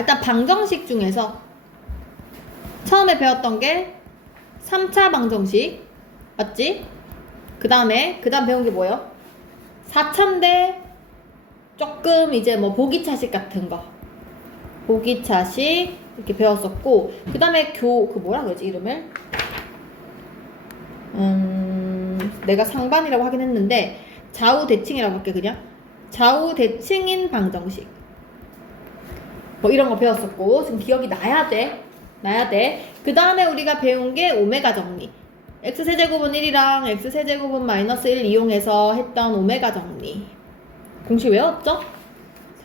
일단 방정식 중에서 처음에 배웠던 게 3차 방정식 맞지? 그 다음 배운 게 뭐예요? 4차인데 조금 이제 뭐 보기차식 같은 거 보기차식 이렇게 배웠었고, 그 다음에 그 뭐라 그러지 이름을? 내가 상반이라고 하긴 했는데 좌우대칭이라고 할게. 그냥 좌우대칭인 방정식 뭐 이런 거 배웠었고, 지금 기억이 나야 돼. 그 다음에 우리가 배운 게 오메가 정리, x세제곱은 1이랑 x세제곱은 마이너스 1 이용해서 했던 오메가 정리 공식 외웠죠?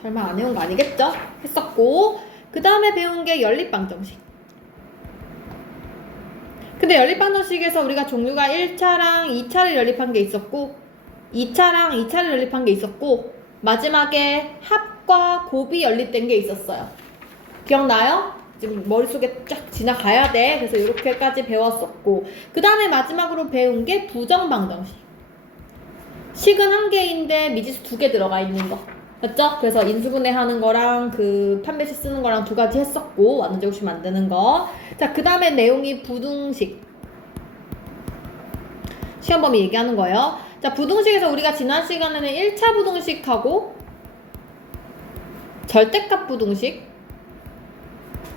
설마 안 외운 거 아니겠죠? 했었고, 그 다음에 배운 게 연립방정식. 근데 연립방정식에서 우리가 종류가 1차랑 2차를 연립한 게 있었고, 2차랑 2차를 연립한 게 있었고, 마지막에 합과 곱이 연립된 게 있었어요. 기억나요? 지금 머릿속에 쫙 지나가야 돼. 그래서 이렇게까지 배웠었고, 그 다음에 마지막으로 배운 게 부정방정식. 식은 한 개인데 미지수 2개 들어가 있는 거 맞죠? 그래서 인수분해 하는 거랑 그 판별식 쓰는 거랑 2가지 했었고, 완전제곱식 만드는 거. 자, 그 다음에 내용이 부등식. 시험 범위 얘기하는 거예요. 자, 부등식에서 우리가 지난 시간에는 1차 부등식하고 절대값 부등식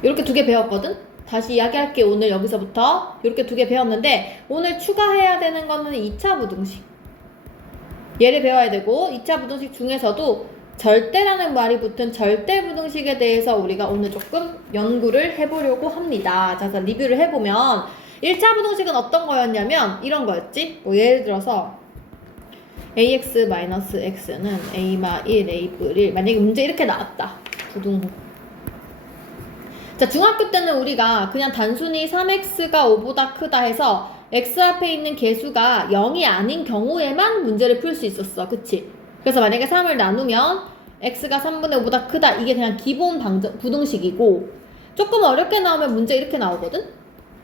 이렇게 2개 배웠거든? 다시 이야기할게. 오늘 여기서부터 이렇게 2개 배웠는데, 오늘 추가해야 되는 거는 2차 부등식. 얘를 배워야 되고, 2차 부등식 중에서도 절대라는 말이 붙은 절대 부등식에 대해서 우리가 오늘 조금 연구를 해보려고 합니다. 자, 그래서 리뷰를 해보면 1차 부등식은 어떤 거였냐면 이런 거였지. 뭐 예를 들어서 ax-x는 a-1, a-1 만약에 문제 이렇게 나왔다. 부등호. 자, 중학교 때는 우리가 그냥 단순히 3x가 5보다 크다 해서 x 앞에 있는 개수가 0이 아닌 경우에만 문제를 풀 수 있었어. 그치? 그래서 만약에 3을 나누면 x가 3분의 5보다 크다. 이게 그냥 기본 부등식이고, 조금 어렵게 나오면 문제 이렇게 나오거든?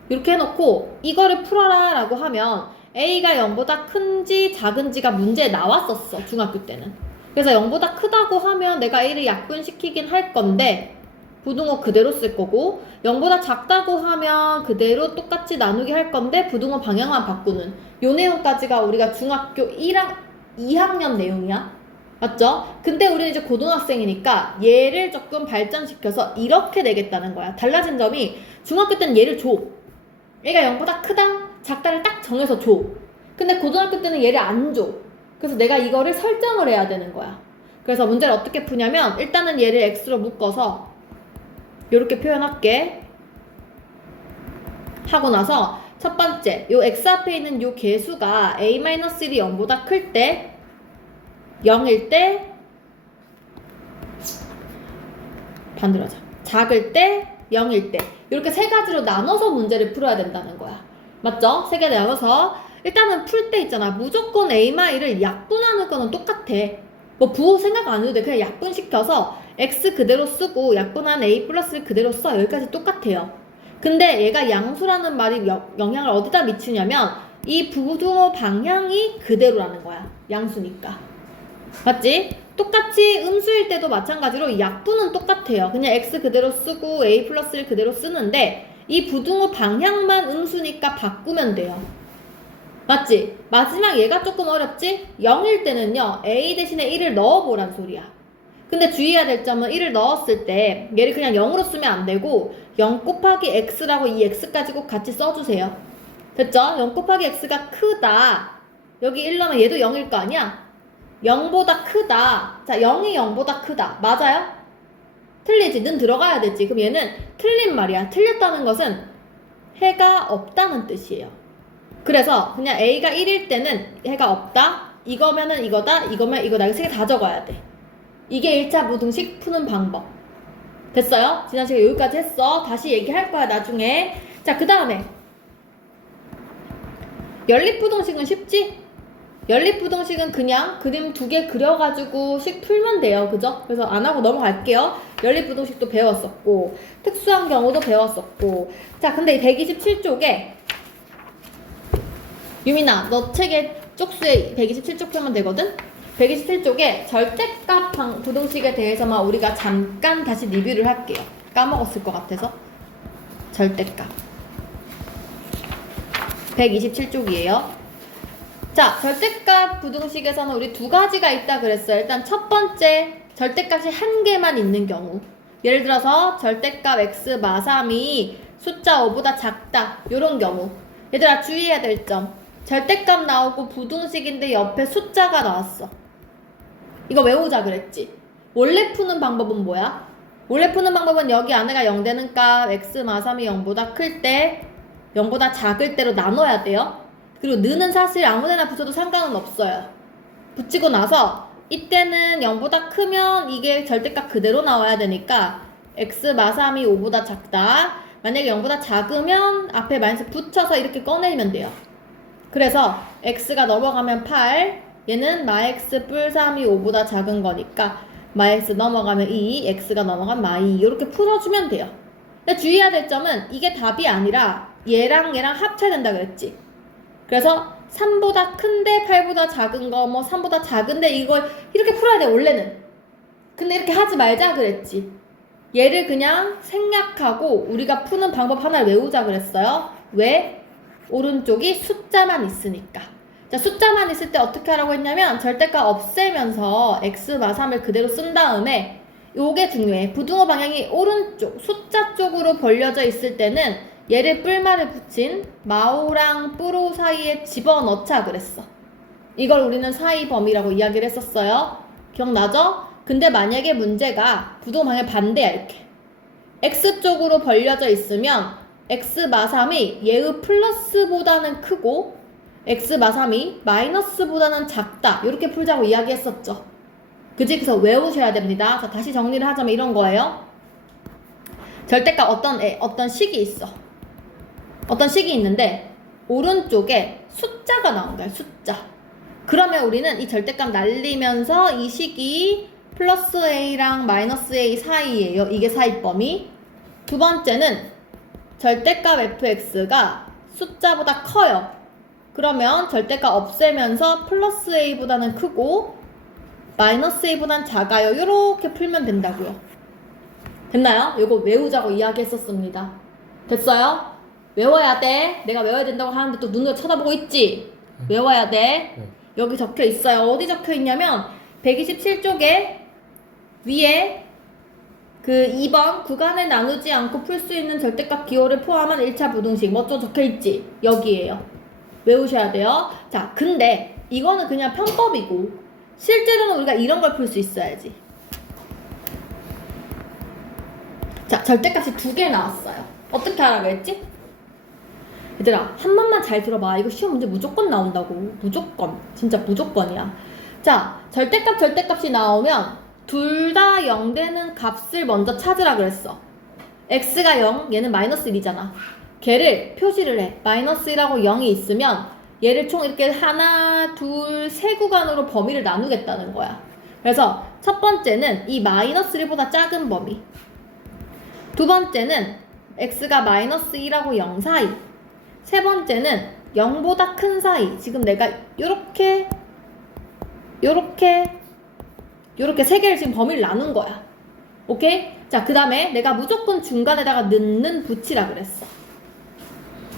이렇게 해놓고 이거를 풀어라 라고 하면 a가 0보다 큰지 작은지가 문제에 나왔었어. 중학교 때는. 그래서 0보다 크다고 하면 내가 a를 약분시키긴 할 건데 부등호 그대로 쓸 거고, 0보다 작다고 하면 그대로 똑같이 나누기 할 건데 부등호 방향만 바꾸는 요 내용까지가 우리가 중학교 2학년 내용이야. 맞죠? 근데 우리는 이제 고등학생이니까 얘를 조금 발전시켜서 이렇게 내겠다는 거야. 달라진 점이 중학교 때는 얘를 줘. 얘가 0보다 크다, 작다를 딱 정해서 줘. 근데 고등학교 때는 얘를 안 줘. 그래서 내가 이거를 설정을 해야 되는 거야. 그래서 문제를 어떻게 푸냐면, 일단은 얘를 x로 묶어서 이렇게 표현할게. 하고 나서 첫 번째, 요 x 앞에 있는 요 개수가 a-1이 0보다 클 때, 0일 때, 반대로 하자. 작을 때, 0일 때. 이렇게 세 가지로 나눠서 문제를 풀어야 된다는 거야. 맞죠? 세 개 나눠서. 일단은 풀 때 있잖아. 무조건 a-를 약분하는 거는 똑같아. 뭐 부호 생각 안 해도 돼. 그냥 약분시켜서 x 그대로 쓰고 약분한 a 플러스를 그대로 써. 여기까지 똑같아요. 근데 얘가 양수라는 말이 영향을 어디다 미치냐면 이 부등호 방향이 그대로라는 거야. 양수니까. 맞지? 똑같이 음수일 때도 마찬가지로 약분은 똑같아요. 그냥 x 그대로 쓰고 a 플러스를 그대로 쓰는데 이 부등호 방향만 음수니까 바꾸면 돼요. 맞지? 마지막 얘가 조금 어렵지? 0일 때는요, a 대신에 1을 넣어보란 소리야. 근데 주의해야 될 점은 1을 넣었을 때 얘를 그냥 0으로 쓰면 안 되고 0 곱하기 x라고 이 x까지 꼭 같이 써주세요. 됐죠? 0 곱하기 x가 크다. 여기 1 넣으면 얘도 0일 거 아니야? 0보다 크다. 자, 0이 0보다 크다. 맞아요? 틀리지? 는 들어가야 되지. 그럼 얘는 틀린 말이야. 틀렸다는 것은 해가 없다는 뜻이에요. 그래서 그냥 a가 1일 때는 해가 없다. 이거면은 이거다. 이거면 이거다. 세 개 다 적어야 돼. 이게 1차 부등식 푸는 방법. 됐어요? 지난 시간에 여기까지 했어. 다시 얘기할 거야 나중에. 자, 그 다음에 연립부등식은 쉽지? 연립부등식은 그냥 그림 2개 그려가지고 식 풀면 돼요. 그죠? 그래서 안 하고 넘어갈게요. 연립부등식도 배웠었고 특수한 경우도 배웠었고. 자, 근데 127쪽에 유민아, 너 책에 쪽수에 127쪽 펴면 되거든? 127쪽에 절대값 부등식에 대해서만 우리가 잠깐 다시 리뷰를 할게요. 까먹었을 것 같아서. 절대값 127쪽이에요. 자, 절대값 부등식에서는 우리 두 가지가 있다 그랬어요. 일단 첫 번째, 절대값이 한 개만 있는 경우. 예를 들어서 절대값 x 마삼이 숫자 5보다 작다, 요런 경우. 얘들아 주의해야 될 점, 절대값 나오고 부등식인데 옆에 숫자가 나왔어. 이거 외우자 그랬지. 원래 푸는 방법은 뭐야? 원래 푸는 방법은 여기 안에가 0 되는 값 x 마삼이 0보다 클 때 0보다 작을 때로 나눠야 돼요. 그리고 는은 사실 아무데나 붙여도 상관은 없어요. 붙이고 나서 이때는 0보다 크면 이게 절대값 그대로 나와야 되니까 x 마삼이 5보다 작다. 만약에 0보다 작으면 앞에 마이너스 붙여서 이렇게 꺼내면 돼요. 그래서 x가 넘어가면 8, 얘는 마x 뿔 3이 5보다 작은 거니까 마x 넘어가면 2, x가 넘어가면 마이, 이렇게 풀어주면 돼요. 근데 주의해야 될 점은 이게 답이 아니라 얘랑 얘랑 합쳐야 된다 그랬지. 그래서 3보다 큰데 8보다 작은 거, 뭐 3보다 작은데 이걸 이렇게 풀어야 돼 원래는. 근데 이렇게 하지 말자 그랬지. 얘를 그냥 생략하고 우리가 푸는 방법 하나를 외우자 그랬어요. 왜? 오른쪽이 숫자만 있으니까. 자, 숫자만 있을 때 어떻게 하라고 했냐면 절대값 없애면서 x 마삼을 그대로 쓴 다음에, 요게 중요해. 부등호 방향이 오른쪽 숫자 쪽으로 벌려져 있을 때는 얘를 뿔말을 붙인 마오랑 뿌로 사이에 집어넣자 그랬어. 이걸 우리는 사이 범위라고 이야기를 했었어요. 기억나죠? 근데 만약에 문제가 부등호 방향 반대야. 이렇게 x 쪽으로 벌려져 있으면 x 마삼이 얘의 플러스보다는 크고 x 마삼이 마이너스보다는 작다, 이렇게 풀자고 이야기했었죠. 그치? 그래서 외우셔야 됩니다. 자, 다시 정리를 하자면 이런 거예요. 절대값 어떤 식이 있어. 어떤 식이 있는데 오른쪽에 숫자가 나온 거야. 숫자. 그러면 우리는 이 절대값 날리면서 이 식이 플러스 a랑 마이너스 a 사이예요. 이게 사이범위. 두 번째는 절대값 fx가 숫자보다 커요. 그러면 절대값 없애면서 플러스 a보다는 크고 마이너스 a보다는 작아요. 이렇게 풀면 된다고요. 됐나요? 이거 외우자고 이야기했었습니다. 됐어요? 외워야 돼. 내가 외워야 된다고 하는데 또 눈으로 쳐다보고 있지? 외워야 돼. 여기 적혀 있어요. 어디 적혀 있냐면 127쪽에 위에 그 2번 구간을 나누지 않고 풀 수 있는 절대값 기호를 포함한 1차 부등식 뭐 좀 적혀 있지? 여기에요. 외우셔야 돼요. 자, 근데 이거는 그냥 편법이고 실제로는 우리가 이런 걸 풀 수 있어야지. 자, 절대값이 2개 나왔어요. 어떻게 하라고 했지? 얘들아, 한 번만 잘 들어봐. 이거 시험 문제 무조건 나온다고. 무조건. 진짜 무조건이야. 자, 절대값이 나오면 둘 다 0 되는 값을 먼저 찾으라 그랬어. x가 0, 얘는 마이너스 1이잖아. 걔를 표시를 해. 마이너스 1하고 0이 있으면 얘를 총 이렇게 하나, 둘, 세 구간으로 범위를 나누겠다는 거야. 그래서 첫 번째는 이 마이너스 1보다 작은 범위. 두 번째는 x가 마이너스 1하고 0 사이. 세 번째는 0보다 큰 사이. 지금 내가 요렇게 세 개를 지금 범위를 나눈 거야. 오케이? 자, 그 다음에 내가 무조건 중간에다가 는는 붙이라 그랬어.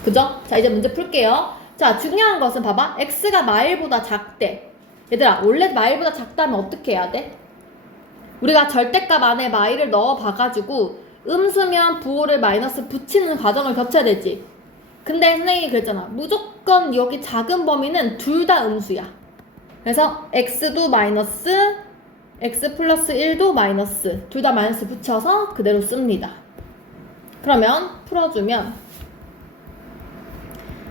그죠? 자, 이제 문제 풀게요. 자, 중요한 것은 봐봐. x가 마일보다 작대. 얘들아, 원래 마일보다 작다면 어떻게 해야 돼? 우리가 절대값 안에 마일을 넣어 봐가지고 음수면 부호를 마이너스 붙이는 과정을 거쳐야 되지. 근데 선생님이 그랬잖아. 무조건 여기 작은 범위는 둘 다 음수야. 그래서 x도 마이너스, x 플러스 1도 마이너스, 둘 다 마이너스 붙여서 그대로 씁니다. 그러면 풀어주면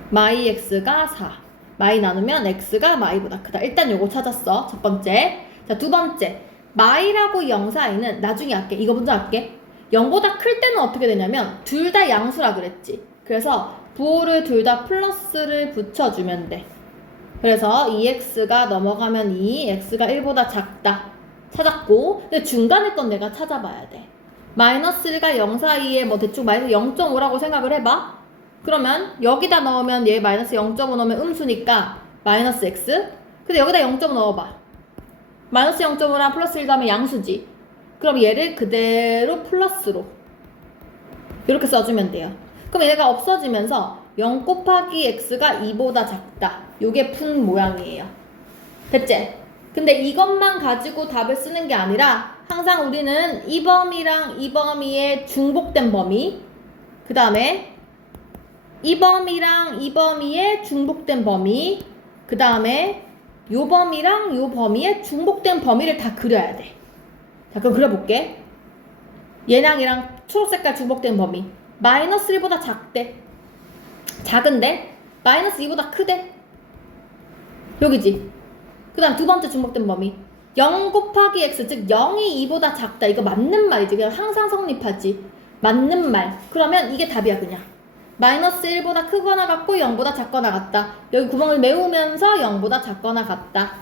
마이 x가 4, 마이 나누면 x가 마이보다 크다. 일단 요거 찾았어. 첫 번째. 자, 두 번째, 마이라고 0 사이는 나중에 할게. 이거 먼저 할게. 0보다 클 때는 어떻게 되냐면 둘 다 양수라 그랬지. 그래서 부호를 둘 다 플러스를 붙여주면 돼. 그래서 2x가 넘어가면 2, x가 1보다 작다 찾았고, 근데 중간에 건 내가 찾아봐야 돼. 마이너스 1과 0 사이에 뭐 대충 마이너스 0.5라고 생각을 해봐. 그러면 여기다 넣으면 얘 마이너스 0.5 넣으면 음수니까 마이너스 x. 근데 여기다 0.5 넣어봐. 마이너스 0.5랑 플러스 1 하면 양수지. 그럼 얘를 그대로 플러스로 이렇게 써주면 돼요. 그럼 얘가 없어지면서 0 곱하기 x가 2보다 작다. 요게 푼 모양이에요. 됐지? 근데 이것만 가지고 답을 쓰는 게 아니라 항상 우리는 이 범위랑 이 범위의 중복된 범위, 그 다음에 이 범위랑 이 범위의 중복된 범위, 그 다음에 요 범위랑 요 범위의 중복된 범위를 다 그려야 돼. 자, 그럼 그려볼게. 얘랑 얘랑 초록색깔 중복된 범위. 마이너스 1보다 작대. 작은데? 마이너스 2보다 크대. 여기지. 그 다음 두 번째 중복된 범위. 0 곱하기 x, 즉 0이 2보다 작다. 이거 맞는 말이지. 그냥 항상 성립하지. 맞는 말. 그러면 이게 답이야, 그냥. 마이너스 1보다 크거나 같고 0보다 작거나 같다. 여기 구멍을 메우면서 0보다 작거나 같다.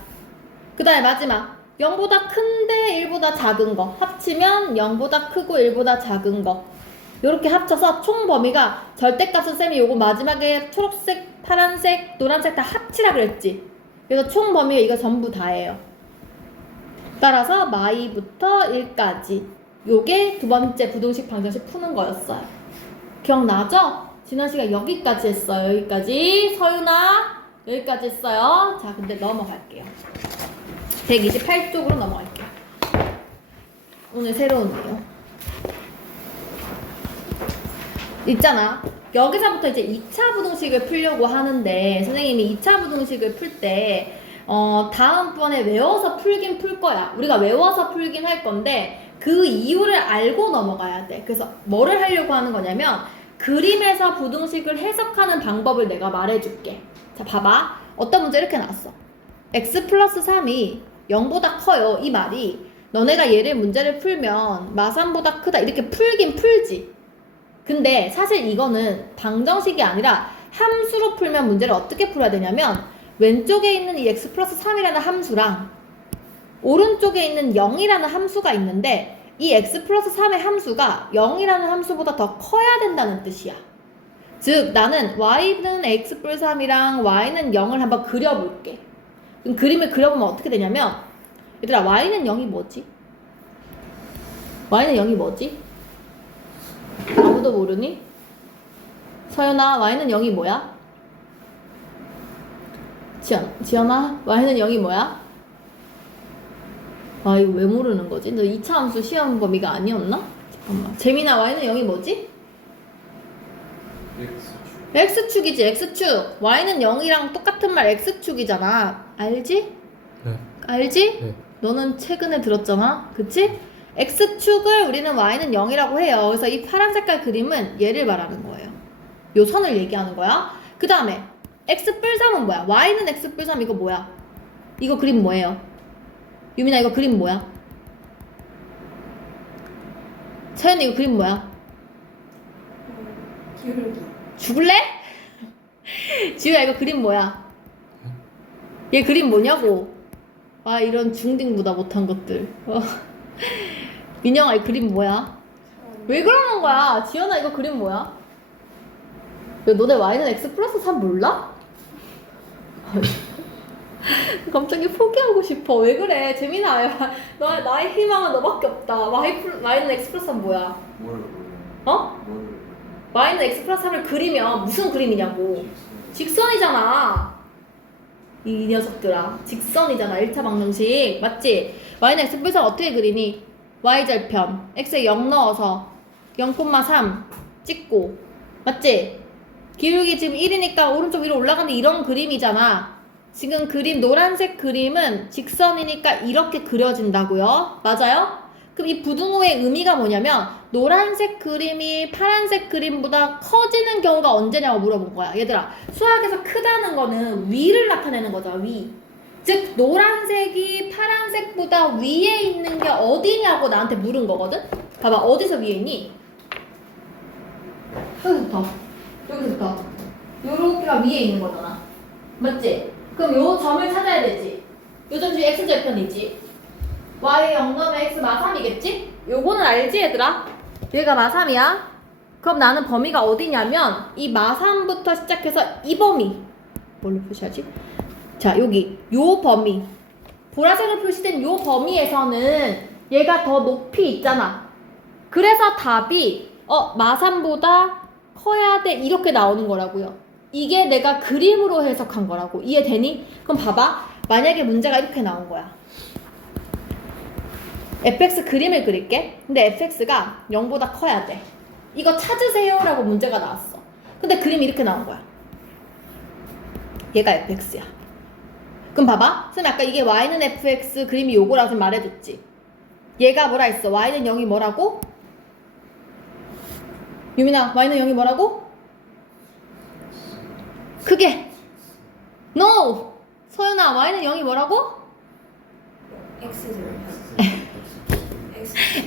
그 다음에 마지막. 0보다 큰데 1보다 작은 거. 합치면 0보다 크고 1보다 작은 거. 요렇게 합쳐서 총 범위가 절대값은 쌤이 요거 마지막에 초록색, 파란색, 노란색 다 합치라 그랬지. 그래서 총 범위가 이거 전부 다예요. 따라서 마이부터 1까지. 요게 두 번째 부등식 방정식 푸는 거였어요. 기억나죠? 지난 시간 여기까지 했어요. 여기까지. 서윤아 여기까지 했어요. 자, 근데 넘어갈게요. 128쪽으로 넘어갈게요. 오늘 새로운 내용. 있잖아. 여기서부터 이제 2차 부등식을 풀려고 하는데 선생님이 2차 부등식을 풀 때 다음번에 외워서 풀긴 풀 거야. 우리가 외워서 풀긴 할 건데 그 이유를 알고 넘어가야 돼. 그래서 뭐를 하려고 하는 거냐면 그림에서 부등식을 해석하는 방법을 내가 말해줄게. 자, 봐봐. 어떤 문제 이렇게 나왔어. x 플러스 3이 0보다 커요. 이 말이 너네가 얘를 문제를 풀면 마3보다 크다 이렇게 풀긴 풀지. 근데 사실 이거는 방정식이 아니라 함수로 풀면 문제를 어떻게 풀어야 되냐면 왼쪽에 있는 이 x 플러스 3이라는 함수랑 오른쪽에 있는 0이라는 함수가 있는데 이 x 플러스 3의 함수가 0이라는 함수보다 더 커야 된다는 뜻이야. 즉 나는 y는 x 플러스 3이랑 y는 0을 한번 그려볼게. 그럼 그림을 그려보면 어떻게 되냐면 얘들아 y는 0이 뭐지? y는 0이 뭐지? 아무도 모르니? 서연아 y는 0이 뭐야? 지연아 y는 0이 뭐야? 아 이거 왜 모르는 거지? 너 2차 함수 시험 범위가 아니었나? 잠깐만. 재민아 y는 0이 뭐지? x축이지. x축. y는 0이랑 똑같은 말 x축이잖아. 알지? 네. 알지? 네. 너는 최근에 들었잖아. 그치? x축을 우리는 y는 0이라고 해요. 그래서 이 파란 색깔 그림은 얘를 말하는 거예요. 요 선을 얘기하는 거야. 그 다음에 x 뿔 3은 뭐야? y는 x 뿔 3 이거 뭐야? 이거 그림 뭐예요? 유민아 이거 그림 뭐야? 서연이 이거 그림 뭐야? 기울기. 죽을래? 지우야 이거 그림 뭐야? 얘 그림 뭐냐고? 아 이런 중딩보다 못한 것들. 민영아 이 그림 뭐야? 왜 그러는 거야? 지연아 이거 그림 뭐야? 야, 너네 y는 x 플러스 3 몰라? 갑자기 포기하고 싶어. 왜 그래? 재민아 나의 희망은 너밖에 없다. y는 x 플러스 3 뭐야? 뭘 어? y는 x 플러스 3을 그리면 무슨 그림이냐고. 직선이잖아. 이 녀석들아. 직선이잖아. 1차 방정식. 맞지? y는 x 플러스 3 어떻게 그리니? y절편. x에 0 넣어서 0,3 찍고. 맞지? 기울기 지금 1이니까 오른쪽 위로 올라가는데 이런 그림이잖아. 지금 그림 노란색 그림은 직선이니까 이렇게 그려진다고요. 맞아요? 그럼 이 부등호의 의미가 뭐냐면 노란색 그림이 파란색 그림보다 커지는 경우가 언제냐고 물어본 거야. 얘들아 수학에서 크다는 거는 위를 나타내는 거잖아. 위. 즉 노란색이 파란색보다 위에 있는 게 어디냐고 나한테 물은 거거든. 봐봐 어디서 위에 있니? 여기서부터 여기서부터 요렇게가 위에 있는 거잖아. 맞지? 그럼 요 점을 찾아야 되지. 요 점 중에 x절편이지. y 0 넣으면 x 마3이겠지? 요거는 알지 얘들아? 여기가 마3이야. 그럼 나는 범위가 어디냐면 이 마3부터 시작해서 이 범위. 뭘로 표시하지? 자 여기 요 범위. 보라색으로 표시된 요 범위에서는 얘가 더 높이 있잖아. 그래서 답이 마산보다 커야 돼 이렇게 나오는 거라고요. 이게 내가 그림으로 해석한 거라고. 이해되니? 그럼 봐봐. 만약에 문제가 이렇게 나온 거야. fx 그림을 그릴게. 근데 fx가 0보다 커야 돼. 이거 찾으세요 라고 문제가 나왔어. 근데 그림이 이렇게 나온 거야. 얘가 fx야. 그럼 봐봐. 선생님 아까 이게 y는 fx 그림이 요거라고 좀 말해줬지. 얘가 뭐라 했어? y는 0이 뭐라고? 유민아, y는 0이 뭐라고? 크게. No! 서연아, y는 0이 뭐라고?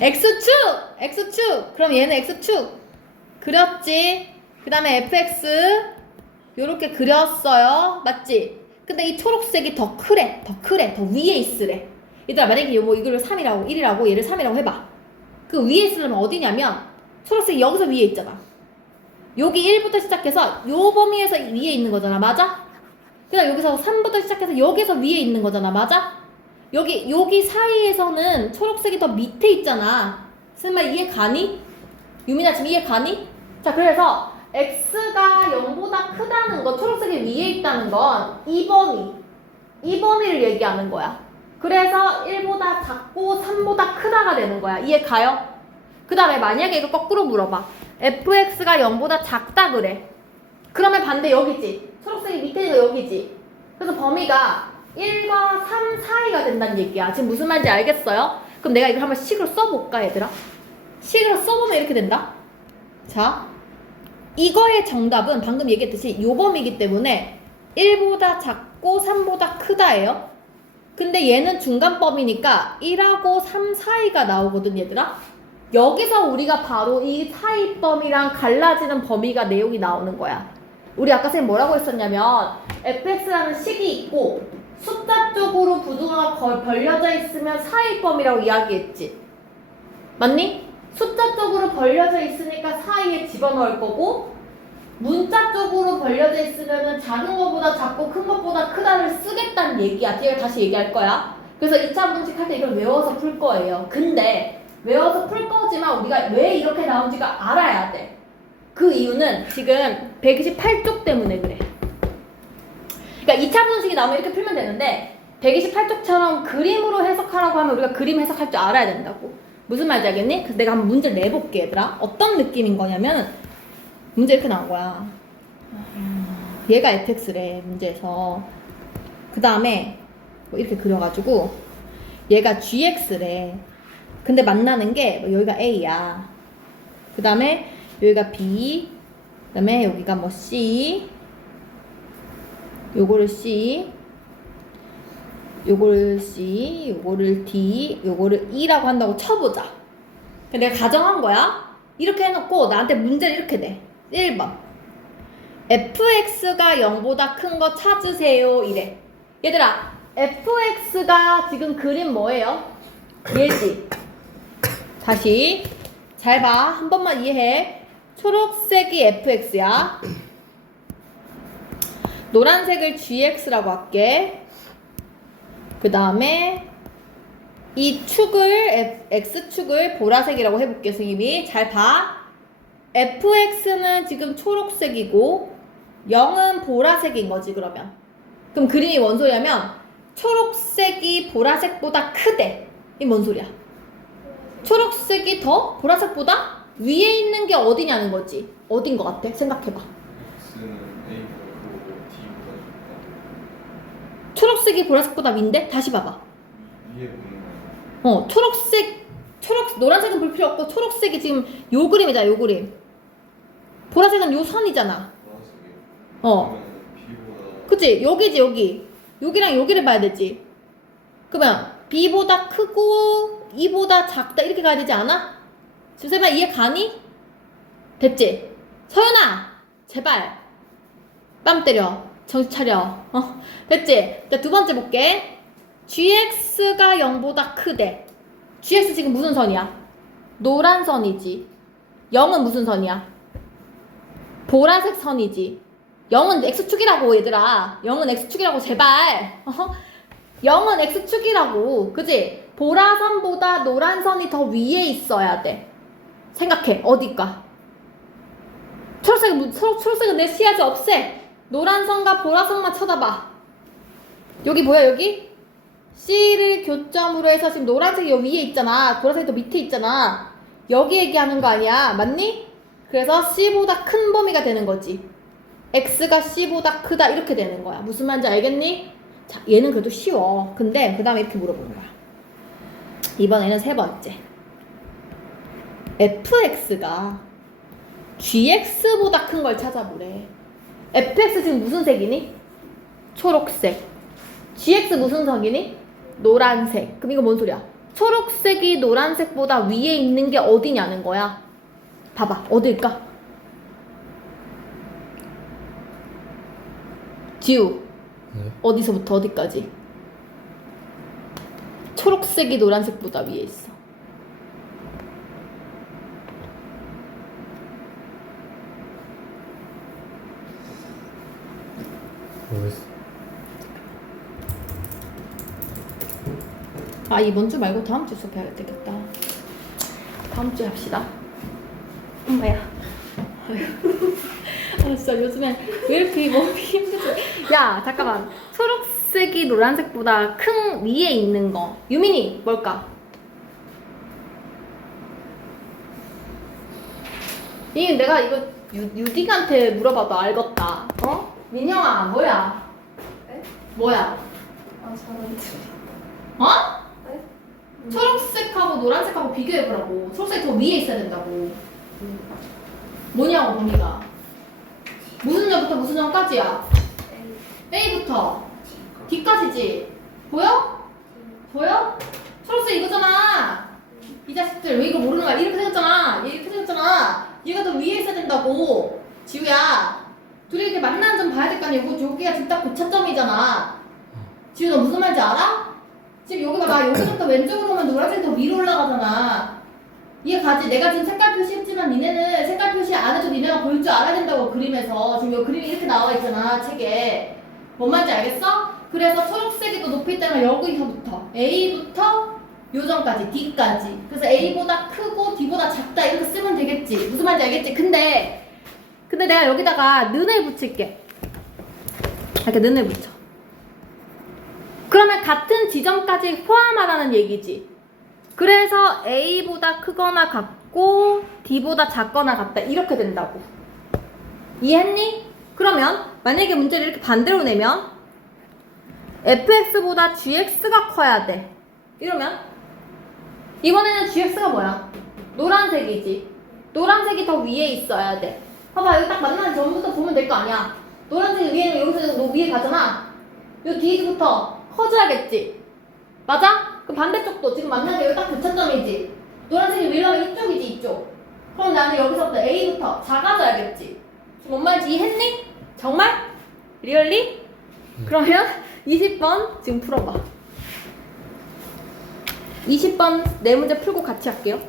x축! x축! 그럼 얘는 x축. 그렸지? 그 다음에 fx 요렇게 그렸어요. 맞지? 근데 이 초록색이 더 크래. 더 위에 있으래. 얘들아, 만약에 뭐 이걸 3이라고, 1이라고, 얘를 3이라고 해봐. 그 위에 있으려면 어디냐면 초록색이 여기서 위에 있잖아. 여기 1부터 시작해서 요 범위에서 위에 있는 거잖아. 맞아? 그다음 여기서 3부터 시작해서 여기서 위에 있는 거잖아. 맞아? 여기 사이에서는 초록색이 더 밑에 있잖아. 무슨 말 이해 가니? 유민아 지금 이해 가니? 자, 그래서 x가 0보다 크다는 거, 초록색이 위에 있다는 건 이 범위를 얘기하는 거야. 그래서 1보다 작고 3보다 크다가 되는 거야. 이해 가요? 그 다음에 만약에 이거 거꾸로 물어봐. fx가 0보다 작다 그래. 그러면 반대 여기지. 초록색이 밑에 있는 거 여기지. 그래서 범위가 1과 3 사이가 된다는 얘기야. 지금 무슨 말인지 알겠어요? 그럼 내가 이걸 한번 식으로 써볼까 얘들아? 식으로 써보면 이렇게 된다. 자, 이거의 정답은 방금 얘기했듯이 요 범위이기 때문에 1보다 작고 3보다 크다예요. 근데 얘는 중간 범위니까 1하고 3 사이가 나오거든 얘들아. 여기서 우리가 바로 이 사이 범위랑 갈라지는 범위가 내용이 나오는 거야. 우리 아까 선생님 뭐라고 했었냐면 fx라는 식이 있고 숫자 쪽으로 부등호가 벌려져 있으면 사이 범위라고 이야기했지. 맞니? 숫자 쪽으로 벌려져 있으니까 사이에 집어넣을 거고 문자 쪽으로 벌려져 있으면 작은 것보다 작고 큰 것보다 크다를 쓰겠다는 얘기야. 뒤에 다시 얘기할 거야. 그래서 2차 분식 할 때 이걸 외워서 풀 거예요. 근데 외워서 풀 거지만 우리가 왜 이렇게 나온지가 알아야 돼. 그 이유는 지금 128쪽 때문에 그래. 그러니까 2차 분식이 나오면 이렇게 풀면 되는데 128쪽처럼 그림으로 해석하라고 하면 우리가 그림 해석할 줄 알아야 된다고. 무슨 말인지 알겠니? 그래서 내가 한번 문제를 내볼게 얘들아. 어떤 느낌인 거냐면 문제 이렇게 나온 거야. 얘가 fx래 문제에서. 그 다음에 뭐 이렇게 그려가지고 얘가 gx래. 근데 만나는 게 여기가 a야. 그 다음에 여기가 b. 그 다음에 여기가 뭐 c. 요거를 c. 요거를 c. 요거를 d. 요거를 e라고 한다고 쳐보자. 내가 가정한 거야. 이렇게 해놓고 나한테 문제를 이렇게 내. 1번 fx가 0보다 큰 거 찾으세요 이래. 얘들아 fx가 지금 그림 뭐예요? 얘지. 다시 잘 봐. 한 번만 이해해. 초록색이 fx야. 노란색을 gx라고 할게. 그 다음에 이 축을 x축을 보라색이라고 해볼게. 선생님이 잘 봐. fx는 지금 초록색이고 0은 보라색인 거지. 그러면 그럼 그림이 뭔 소리냐면 초록색이 보라색보다 크대. 이 뭔 소리야? 초록색이 더 보라색보다 위에 있는 게 어디냐는 거지. 어딘 것 같아? 생각해봐. x는 a보다 크고 d보다 작다. 초록색이 보라색보다 위인데? 다시 봐봐. 위에 보는 거야. 노란색은 볼 필요 없고 초록색이 지금 요 그림이잖아. 요 그림. 보라색은 요 선이잖아. 보라색이요. b보다 그치? 여기지 여기. 여기랑 여기를 봐야 되지. 그러면 b보다 크고 e보다 작다 이렇게 가야 되지 않아? 지금 쌤아 이해 가니? 됐지? 서연아 제발 뺨 때려. 정신 차려. 됐지? 자, 두 번째 볼게. gx가 0보다 크대. gx 지금 무슨 선이야? 노란 선이지. 0은 무슨 선이야? 보라색 선이지. 0은 x축이라고 얘들아. 0은 x축이라고 제발. 0은 x축이라고. 그지? 보라선보다 노란선이 더 위에 있어야 돼. 생각해. 어딜까? 초록색은 내 시야지 없애. 노란선과 보라선만 쳐다봐. 여기 뭐야 여기? C를 교점으로 해서 지금 노란색이 여기 위에 있잖아. 보라색이 더 밑에 있잖아. 여기 얘기하는 거 아니야. 맞니? 그래서 C보다 큰 범위가 되는 거지. X가 C보다 크다 이렇게 되는 거야. 무슨 말인지 알겠니? 자, 얘는 그래도 쉬워. 근데 그 다음에 이렇게 물어보는 거야. 이번에는 세 번째. fx가 gx보다 큰 걸 찾아보래. fx 지금 무슨 색이니? 초록색. gx 무슨 색이니? 노란색. 그럼 이거 뭔 소리야? 초록색이 노란색보다 위에 있는 게 어디냐는 거야. 봐봐. 어딜까? 지우. 네. 어디서부터 어디까지? 초록색이 노란색보다 위에 있어. 모르겠어. 아, 이번 주 말고 다음 주 수업해야 되겠다. 다음 주에 합시다. 엄마야. 아, 진짜 요즘에 왜 이렇게 몸이 힘들지? 야, 잠깐만. 초록색이 노란색보다 큰 위에 있는 거. 유민이, 뭘까? 이 내가 이거 유딩한테 물어봐도 알겠다. 어? 민영아, 뭐야? 네? 뭐야? 아, 잘안 들려. 어? 네? 초록색하고 노란색하고 비교해보라고. 초록색이 더 위에 있어야 된다고. 뭐냐고, 범위가. 무슨 녀부터 무슨 녀까지야? A부터 D까지지. 보여? 보여? 초록색 이거잖아. 이 자식들 왜 이거 모르는 거야? 이렇게 생겼잖아. 얘 이렇게 생겼잖아. 얘가 더 위에 있어야 된다고. 지우야. 둘이 이렇게 만나는 점 봐야 될 거 아니야. 여기가 지금 딱 고차점이잖아. 지우 너 무슨 말인지 알아? 지금 여기 봐봐. 여기부터 왼쪽으로 오면 노란색이 더 위로 올라가잖아. 이해 가지? 내가 지금 색깔 표시했지만 니네는 색깔 표시 안 해도 니네가 볼 줄 알아야 된다고. 그림에서 지금 이 그림이 이렇게 나와 있잖아 책에. 뭔 말인지 알겠어? 그래서 초록색이 더 높이 있다면 여기서부터 A부터 요점까지 D까지. 그래서 A보다 크고 D보다 작다 이렇게 쓰면 되겠지. 무슨 말인지 알겠지? 근데 내가 여기다가 는을 붙일게. 이렇게 는을 붙여. 그러면 같은 지점까지 포함하라는 얘기지. 그래서 A보다 크거나 같고 D보다 작거나 같다 이렇게 된다고. 이해했니? 그러면 만약에 문제를 이렇게 반대로 내면 fx보다 gx가 커야 돼. 이러면 이번에는 gx가 뭐야? 노란색이지. 노란색이 더 위에 있어야 돼. 봐봐, 여기 딱 만나는 전부터 보면 될 거 아니야. 노란색이 위에는 여기서 너 위에 가잖아. 요 뒤부터 커져야겠지. 맞아? 그럼 반대쪽도 지금 만나는 게 여기 딱 교차점이지. 노란색이 위라면 이쪽이지, 이쪽. 그럼 나는 여기서부터 A부터 작아져야겠지. 지금 뭔 말인지 이해했니? 정말? 리얼리? 그러면 20번 지금 풀어봐. 20번 네 문제 풀고 같이 할게요.